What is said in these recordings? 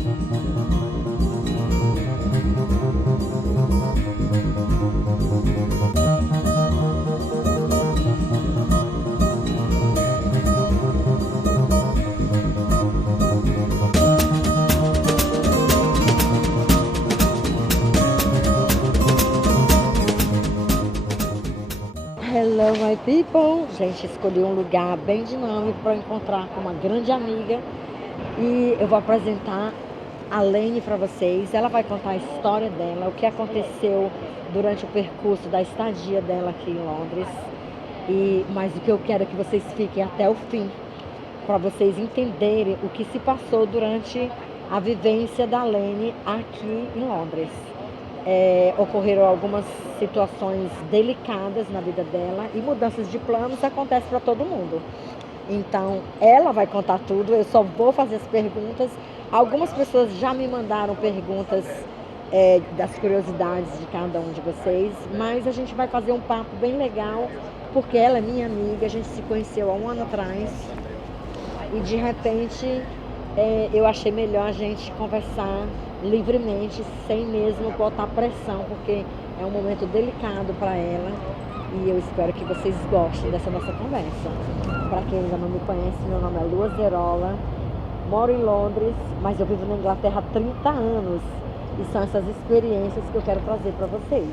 Hello, my people! Gente, escolhi um lugar bem dinâmico para encontrar com uma grande amiga e eu vou apresentar a Lene para vocês. Ela vai contar a história dela, o que aconteceu durante o percurso da estadia dela aqui em Londres. Mas o que eu quero é que vocês fiquem até o fim, para vocês entenderem o que se passou durante a vivência da Lene aqui em Londres. Ocorreram algumas situações delicadas na vida dela e mudanças de planos acontecem para todo mundo. Então, ela vai contar tudo, eu só vou fazer as perguntas. Algumas pessoas já me mandaram perguntas das curiosidades de cada um de vocês, mas a gente vai fazer um papo bem legal, porque ela é minha amiga, a gente se conheceu há um ano atrás e de repente eu achei melhor a gente conversar livremente, sem mesmo botar pressão, porque é um momento delicado para ela e eu espero que vocês gostem dessa nossa conversa. Para quem ainda não me conhece, meu nome é Lua Zerola, moro em Londres, mas eu vivo na Inglaterra há 30 anos e são essas experiências que eu quero trazer para vocês.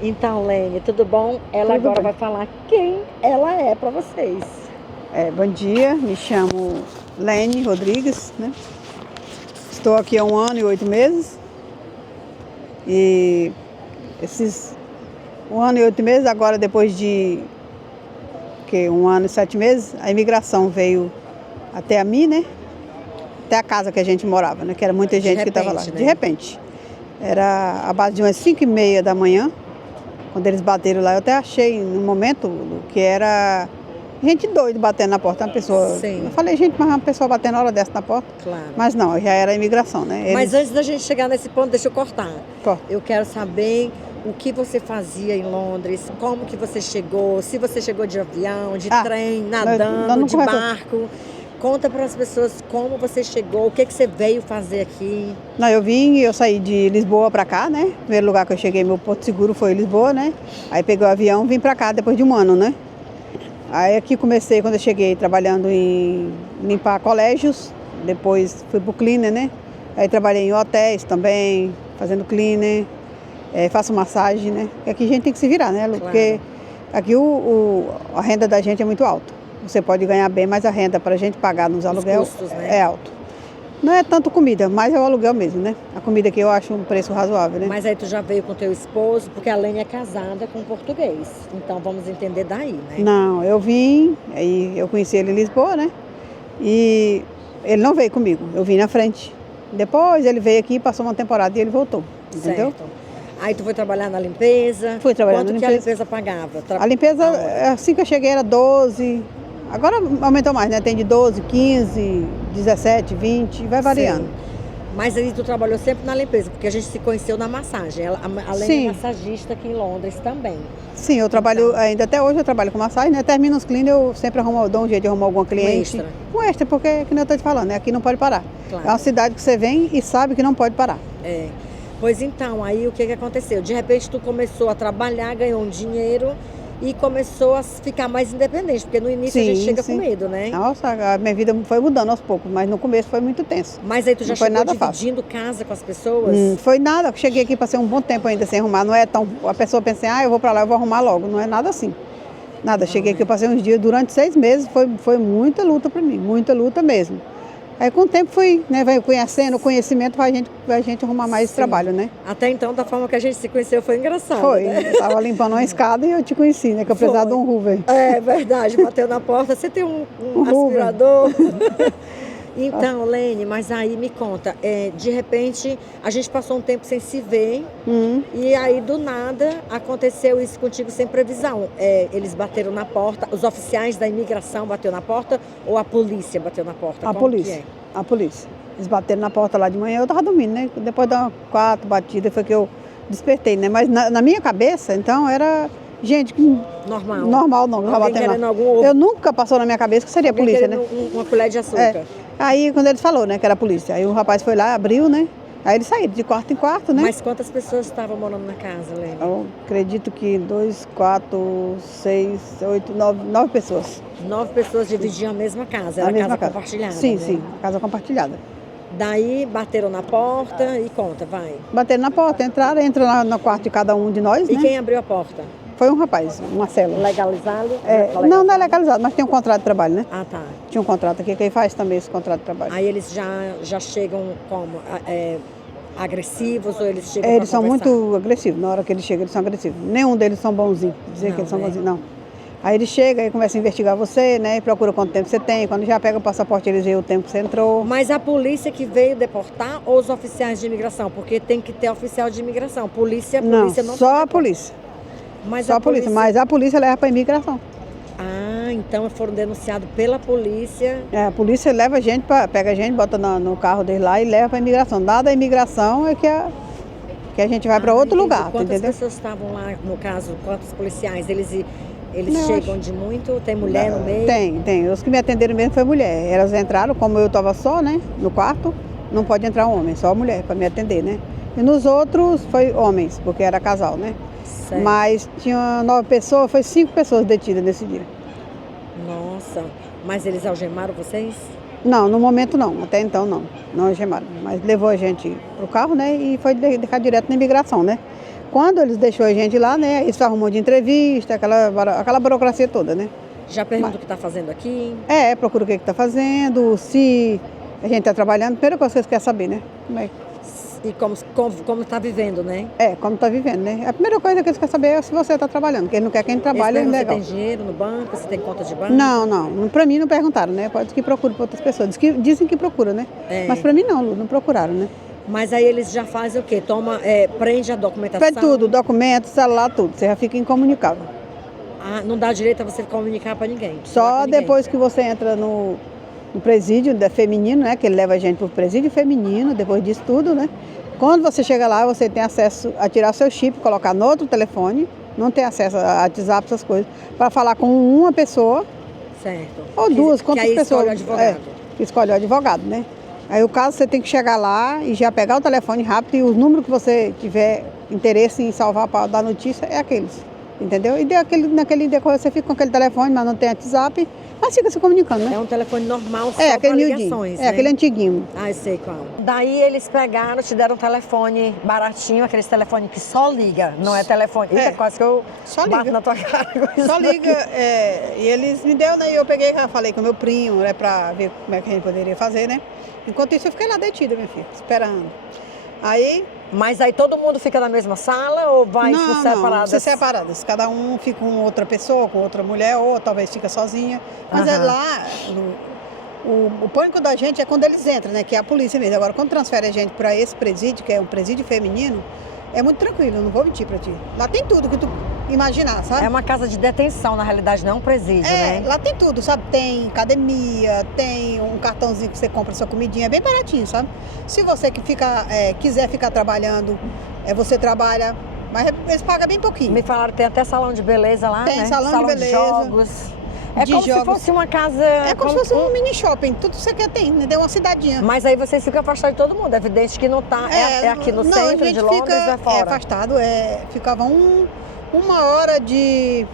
Então, Lene, tudo bom? Ela Tudo agora bem. vai falar quem ela é para vocês. Bom dia, me chamo Lene Rodrigues, né? Estou aqui há 1 ano e 8 meses e esses 1 ano e 8 meses, agora depois de 1 ano e 7 meses, a imigração veio até a mim, né? Até a casa que a gente morava, né? Que era muita gente que estava lá. Né? De repente, era a base de umas 5h30 da manhã, quando eles bateram lá. Eu até achei no momento que era gente doida batendo na porta, uma pessoa. Sim. Eu falei, gente, mas uma pessoa batendo na hora dessa na porta. Claro. Mas não, já era a imigração, né? Mas antes da gente chegar nesse ponto, deixa eu cortar. Corta. Eu quero saber o que você fazia em Londres, como que você chegou, se você chegou de avião, de trem, nadando, de barco. Conta para as pessoas como você chegou, o que você veio fazer aqui. Não, eu saí de Lisboa para cá, né? O primeiro lugar que eu cheguei, meu porto seguro foi Lisboa, né? Aí peguei o avião, vim para cá depois de 1 ano, né? Aí aqui comecei, quando eu cheguei, trabalhando em limpar colégios, depois fui pro cleaner, né? Aí trabalhei em hotéis também, fazendo cleaner, faço massagem, né? Porque aqui a gente tem que se virar, né, Lu? Claro. Porque aqui a renda da gente é muito alta. Você pode ganhar bem, mas a renda para a gente pagar nos aluguéis é alto. Não é tanto comida, mas é o aluguel mesmo, né? A comida aqui eu acho um preço razoável, né? Mas aí tu já veio com teu esposo, porque a Lene é casada com um português. Então vamos entender daí, né? Não, eu vim, aí eu conheci ele em Lisboa, né? E ele não veio comigo, eu vim na frente. Depois ele veio aqui, passou uma temporada e ele voltou, entendeu? Certo. Aí tu foi trabalhar na limpeza? Fui trabalhar Quanto na que a limpeza. limpeza pagava? A limpeza, assim que eu cheguei, era 12. Agora aumentou mais, né? Tem de 12, 15, 17, 20, vai variando. Sim. Mas aí tu trabalhou sempre na limpeza, porque a gente se conheceu na massagem. A Lene é massagista aqui em Londres também. Sim, eu trabalho, ainda até hoje eu trabalho com massagem, né? Termino os clean, eu sempre dou um jeito de arrumar algum cliente. Um extra, porque, como eu estou te falando, né? Aqui não pode parar. Claro. É uma cidade que você vem e sabe que não pode parar. Pois então, aí o que aconteceu? De repente tu começou a trabalhar, ganhou um dinheiro e começou a ficar mais independente, porque no início a gente chega com medo, né? Nossa, a minha vida foi mudando aos poucos, mas no começo foi muito tenso. Mas aí tu já chegou dividindo casa com as pessoas? Foi nada, eu cheguei aqui, passei um bom tempo ainda sem arrumar, não é tão... A pessoa pensa assim, eu vou pra lá, eu vou arrumar logo, não é nada assim. Nada, cheguei aqui, eu passei uns dias, durante 6 meses, foi muita luta pra mim, muita luta mesmo. Aí com o tempo fui, né, veio conhecendo, o conhecimento vai a gente arrumar mais trabalho, né? Até então, da forma que a gente se conheceu, foi engraçado. Foi, né? Eu tava limpando uma escada e eu te conheci, né, que eu precisava de um Hoover. É verdade, bateu na porta, você tem um aspirador? Então, Lene, mas aí me conta, de repente a gente passou um tempo sem se ver e aí do nada aconteceu isso contigo sem previsão. Eles bateram na porta, os oficiais da imigração bateram na porta ou a polícia bateu na porta? A polícia. Eles bateram na porta lá de manhã, eu tava dormindo, né? Depois das 4 batidas foi que eu despertei, né? Mas na minha cabeça, então, era gente que... Normal, não. Alguém querendo algum ovo. Eu nunca passou na minha cabeça que seria a polícia, né? Uma colher de açúcar. Aí, quando ele falou, né, que era a polícia, aí o rapaz foi lá, abriu, né? Aí eles saíram de quarto em quarto, né? Mas quantas pessoas estavam morando na casa, Lene? Eu acredito que 2, 4, 6, 8, 9 pessoas. 9 pessoas dividiam a mesma casa, era A mesma casa casa. compartilhada, Sim, né? sim, casa compartilhada. Daí bateram na porta e conta, vai. Bateram na porta, entrou no quarto de cada um de nós, E né? quem abriu a porta? Foi um rapaz, um Marcelo. Legalizado? Não é legalizado, mas tem um contrato de trabalho, né? Ah, tá. Tinha um contrato aqui, quem faz também esse contrato de trabalho. Aí eles já chegam como? Agressivos ou eles chegam Eles pra são conversar? muito agressivos, na hora que eles chegam, eles são agressivos. Nenhum deles são bonzinhos, dizer Não, que eles são né? bonzinhos, não. Aí eles chegam e começam a investigar você, né? E procura quanto tempo você tem. Quando já pega o passaporte, eles veem o tempo que você entrou. Mas a polícia que veio deportar ou os oficiais de imigração? Porque tem que ter oficial de imigração. Polícia Não, não só a polícia. Mas Só a polícia, mas a polícia leva para imigração. Ah, então foram denunciados pela polícia. A polícia leva a gente, pega a gente, bota no carro deles lá e leva para imigração. Dada a imigração é que a gente vai para outro Entendi. lugar, Quantas entendeu? pessoas estavam lá, no caso, quantos policiais? Eles Não, chegam acho- de muito? Tem mulher no meio? Tem. Os que me atenderam mesmo foi mulher. Elas entraram, como eu estava só, né, no quarto, não pode entrar homem, só mulher para me atender, né? E nos outros foi homens, porque era casal, né? Certo. Mas tinha 9 pessoas, foi 5 pessoas detidas nesse dia. Nossa, mas eles algemaram vocês? Não, no momento não, até então não. Não algemaram. Mas levou a gente pro carro, né? E foi deixar direto na imigração, né? Quando eles deixou a gente lá, né? Eles arrumou de entrevista, aquela burocracia toda, né? Já pergunta o que está fazendo aqui? Procura o que está fazendo, se a gente está trabalhando. Primeira coisa que vocês querem saber, né? E como está vivendo, né? Como está vivendo, né? A primeira coisa que eles querem saber é se você está trabalhando, porque ele não quer que a gente trabalhe, é Você legal. tem dinheiro no banco? Você tem conta de banco? Não. Para mim não perguntaram, né? Pode que procure para outras pessoas. Dizem que procura, né? Mas para mim não procuraram, né? Mas aí eles já fazem o quê? Prende a documentação? Pede tudo, documento, celular, tudo. Você já fica incomunicável. Ah, não dá direito a você comunicar para ninguém? Só depois que você entra no presídio feminino, né? Que ele leva a gente para o presídio feminino, depois disso tudo, né? Quando você chega lá, você tem acesso a tirar seu chip, colocar no outro telefone, não tem acesso a WhatsApp, essas coisas, para falar com uma pessoa. Certo. Ou duas, quantas que aí pessoas? Escolhe o advogado. Que escolhe o advogado, né? Aí o caso você tem que chegar lá e já pegar o telefone rápido e os números que você tiver interesse em salvar para dar notícia é aqueles. Entendeu? E naquele dia você fica com aquele telefone, mas não tem WhatsApp, mas fica se comunicando, né? É um telefone normal só aquele para miudinho. ligações, né? Aquele antiguinho. Ah, eu sei qual. Daí eles pegaram, te deram um telefone baratinho, aqueles telefones que só liga, não é telefone. Eita, quase que eu Só bato liga. na tua cara. com Só isso liga, daqui. e eles me deu, né? E eu peguei, falei com meu primo, né? Pra ver como é que a gente poderia fazer, né? Enquanto isso eu fiquei lá detida, minha filha, esperando. Aí... Mas aí todo mundo fica na mesma sala ou vai Não, separadas? se separadas. Cada um fica com outra pessoa, com outra mulher, ou talvez fica sozinha. Mas é Aham. lá, o pânico da gente é quando eles entram, né? Que é a polícia mesmo. Agora, quando transfere a gente para esse presídio, que é um presídio feminino, é muito tranquilo, não vou mentir para ti. Lá tem tudo que tu imaginar, sabe? É uma casa de detenção, na realidade, não um presídio, né? Lá tem tudo, sabe? Tem academia, tem um cartãozinho que você compra sua comidinha, é bem baratinho, sabe? Se você quiser ficar trabalhando, você trabalha, mas eles pagam bem pouquinho. Me falaram que tem até salão de beleza lá, Tem né? salão de beleza. jogos. É De como se jogos. fosse uma casa... É como se fosse um mini shopping, tudo que você quer tem, né? Deu uma cidadinha. Mas aí vocês ficam afastados de todo mundo. É evidente que não tá. É aqui no não, centro a gente de Londres, fica, é fora. afastado, ficava uma hora de...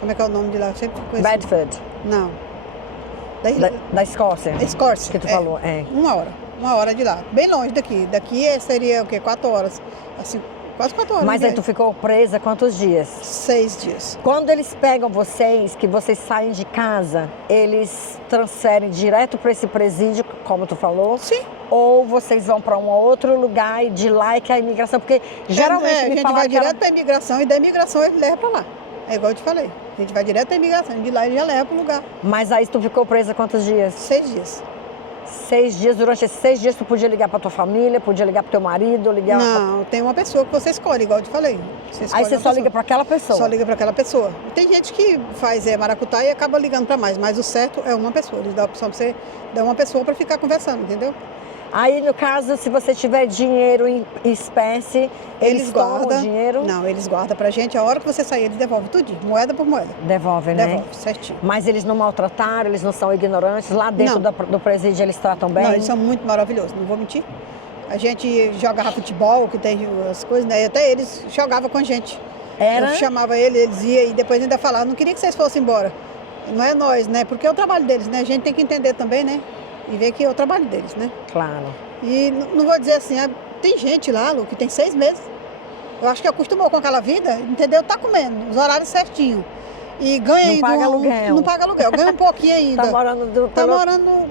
Como é que é o nome de lá? Eu sempre fico Bedford, Não. da Escócia. Escócia. Que tu falou, é. Uma hora de lá. Bem longe daqui. Daqui seria o quê? 4 horas. Assim, quase 4 horas. Mas aí tu ficou presa quantos dias? 6 dias. Quando eles pegam vocês, que vocês saem de casa, eles transferem direto para esse presídio, como tu falou? Sim. Ou vocês vão para um outro lugar e de lá é que é a imigração? Porque geralmente a me gente falaram vai que era- direto para a imigração e da imigração ele leva para lá. É igual eu te falei. A gente vai direto para a imigração, de lá ele já leva para o lugar. Mas aí tu ficou presa quantos dias? 6 dias. 6 dias. Durante esses 6 dias tu podia ligar para tua família, podia ligar para teu marido, ligar... Não, tem uma pessoa que você escolhe, igual eu te falei. Aí você só liga para aquela pessoa? Só liga para aquela pessoa. Tem gente que faz maracutá e acaba ligando para mais, mas o certo é uma pessoa. Eles dão a opção para você dar uma pessoa para ficar conversando, entendeu? Aí, no caso, se você tiver dinheiro em espécie, eles tomam o dinheiro? Não, eles guardam pra gente. A hora que você sair, eles devolvem tudinho, moeda por moeda. Devolve, né? Devolve, certinho. Mas eles não maltrataram, eles não são ignorantes? Lá dentro do presídio eles tratam bem? Não, eles são muito maravilhosos, não vou mentir. A gente jogava futebol, que tem as coisas, né? Até eles jogavam com a gente. Era? Eu chamava eles iam e depois ainda falavam, não queria que vocês fossem embora. Não é nós, né? Porque é o trabalho deles, né? A gente tem que entender também, né? E ver que é o trabalho deles, né? Claro. E não vou dizer assim, tem gente lá, Lu, que tem 6 meses. Eu acho que acostumou com aquela vida, entendeu? Tá comendo, os horários certinho. E ganha não paga aluguel. Não paga aluguel, ganha um pouquinho ainda. Tá morando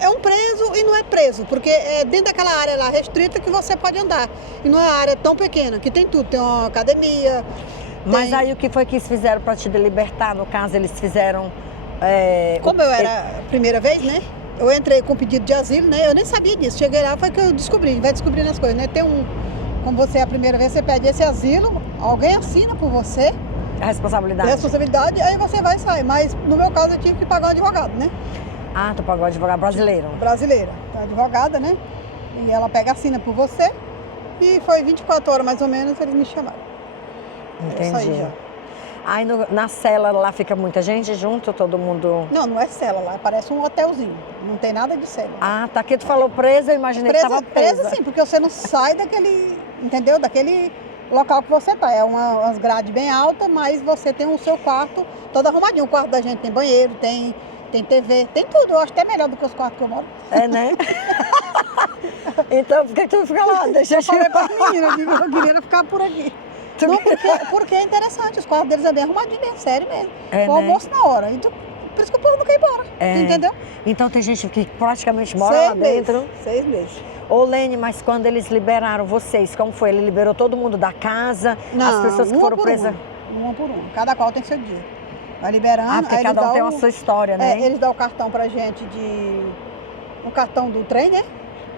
É um preso e não é preso, porque é dentro daquela área lá restrita que você pode andar. E não é uma área tão pequena, que tem tudo, tem uma academia. Mas aí o que foi que eles fizeram para te libertar? No caso, eles fizeram... Como eu era a primeira vez, né? Eu entrei com pedido de asilo, né? Eu nem sabia disso. Cheguei lá, foi que eu descobri. Vai descobrindo as coisas, né? Como você é a primeira vez, você pede esse asilo, alguém assina por você. A responsabilidade. Responsabilidade, aí você vai sair. Mas no meu caso eu tive que pagar um advogado, né? Ah, tu pagou advogado brasileiro? Brasileira. Então, advogada, né? E ela pega, assina por você. E foi 24 horas mais ou menos, eles me chamaram. Entendi. Eu saí já. Aí na cela lá fica muita gente junto, todo mundo... Não é cela lá, parece um hotelzinho. Não tem nada de cela. Ah, tá. Aqui tu falou presa, eu imaginei que tava presa. Presa sim, porque você não sai daquele, entendeu? Daquele local que você tá. É umas grades bem altas, mas você tem o seu quarto todo arrumadinho. O quarto da gente tem banheiro, tem TV, tem tudo. Eu acho até melhor do que os quartos que eu moro. É, né? Então, por que tu fica lá? Deixa eu falei para as meninas, eu queria ficar por aqui. Não, porque é interessante, os quartos deles é bem arrumadinho mesmo, sério mesmo. O almoço na hora. Então, por isso que o povo não quer ir embora. Entendeu? Então tem gente que praticamente mora lá dentro. 6 meses. Ô Lene, mas quando eles liberaram vocês, como foi? Ele liberou todo mundo da casa? Não, as pessoas que foram presas? Um por um. Cada qual tem seu dia. Vai liberando. Ah, porque cada um tem a sua história, né? Eles dão o cartão pra gente o cartão do trem, né?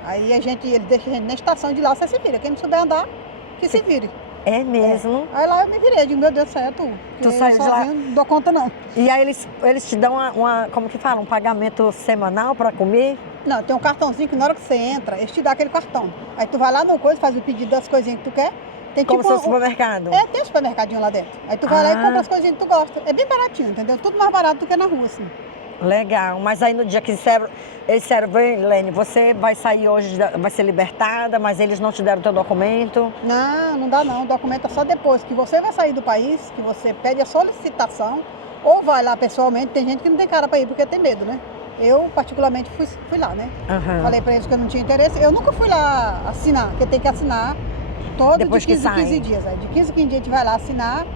Aí eles deixam a gente na estação de lá, você se vira. Quem não souber andar, que se vire. É mesmo? Aí lá eu me virei, digo, meu Deus do céu, é tu. Tu sai de lá? Não dou conta não. E aí eles te dão como que fala, um pagamento semanal pra comer? Não, tem um cartãozinho que na hora que você entra, eles te dão aquele cartão. Aí tu vai lá no coisa, faz o pedido das coisinhas que tu quer. Tem como se fosse supermercado? Tem um supermercadinho lá dentro. Aí tu vai lá e compra as coisinhas que tu gosta. É bem baratinho, entendeu? Tudo mais barato do que na rua, assim. Legal, mas aí no dia que eles disseram, Lene, você vai sair hoje, vai ser libertada, mas eles não te deram o teu documento? Não dá não, o documento é só depois que você vai sair do país, que você pede a solicitação, ou vai lá pessoalmente, tem gente que não tem cara para ir porque tem medo, né? Eu, particularmente, fui lá, né? Uhum. Falei para eles que eu não tinha interesse, eu nunca fui lá assinar, porque tem que assinar todo depois de 15 em 15 dias. De 15 em 15 dias a gente vai lá assinar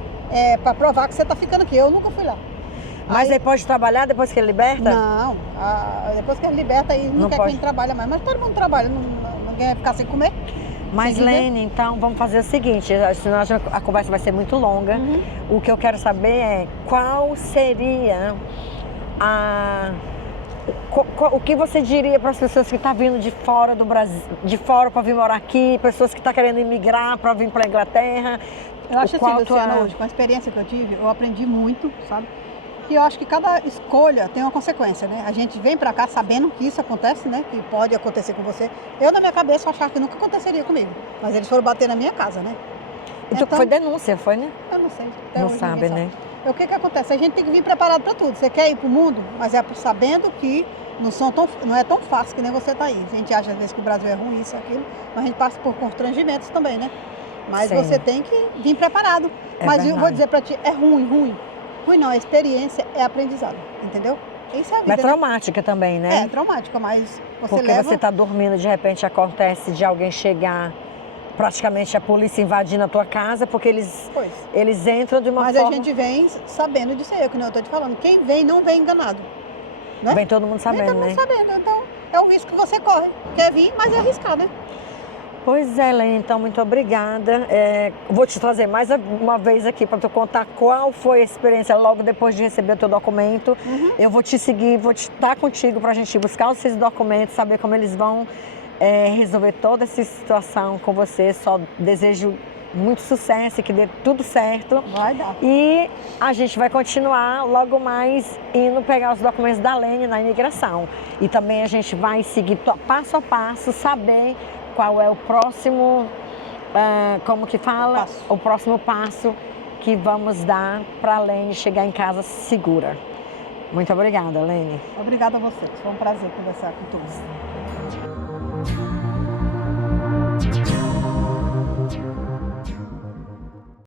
para provar que você está ficando aqui, eu nunca fui lá. Mas aí pode trabalhar depois que ele liberta? Não, depois que ele liberta aí não quer que a gente trabalhe mais. Mas todo mundo trabalha, ninguém vai ficar sem comer. Mas Lene, então vamos fazer o seguinte, senão a conversa vai ser muito longa. O que eu quero saber é qual seria o que você diria para as pessoas que estão vindo de fora do Brasil, de fora para vir morar aqui, pessoas que estão querendo emigrar para vir para a Inglaterra? Eu acho assim, Luciana, hoje, com a experiência que eu tive, eu aprendi muito, sabe? E eu acho que cada escolha tem uma consequência, né? A gente vem pra cá sabendo que isso acontece, né? Que pode acontecer com você. Eu, na minha cabeça, achava que nunca aconteceria comigo. Mas eles foram bater na minha casa, né? Então, foi denúncia, foi, né? Eu não sei. Não sabe, né? O que acontece? A gente tem que vir preparado pra tudo. Você quer ir pro mundo, mas é sabendo que não é tão fácil que nem você tá aí. A gente acha, às vezes, que o Brasil é ruim, isso, aquilo. Mas a gente passa por constrangimentos também, né? Mas você tem que vir preparado. Mas eu vou dizer pra ti, é ruim. Ruim não, a experiência é aprendizado, entendeu? Isso é a vida. Mas é traumática também, né? É traumática, mas porque você está dormindo, de repente acontece de alguém chegar, praticamente a polícia invadindo a tua casa, porque eles entram de uma forma... Mas a gente vem sabendo disso aí, que eu estou te falando. Quem vem não vem enganado. Né? Vem todo mundo sabendo, né? Vem todo mundo sabendo, então é o risco que você corre. Quer vir, mas é arriscar, né? Pois é, Lene, então muito obrigada. Vou te trazer mais uma vez aqui para tu contar qual foi a experiência logo depois de receber o teu documento. Eu vou te seguir, vou estar contigo para a gente buscar esses documentos, saber como eles vão resolver toda essa situação com você. Só desejo muito sucesso e que dê tudo certo. Vai dar. E a gente vai continuar logo mais indo pegar os documentos da Lene na imigração. E também a gente vai seguir passo a passo, saber qual é o próximo, como que fala? O próximo passo que vamos dar para a Lene chegar em casa segura. Muito obrigada, Lene. Obrigada a você. Foi um prazer conversar com todos.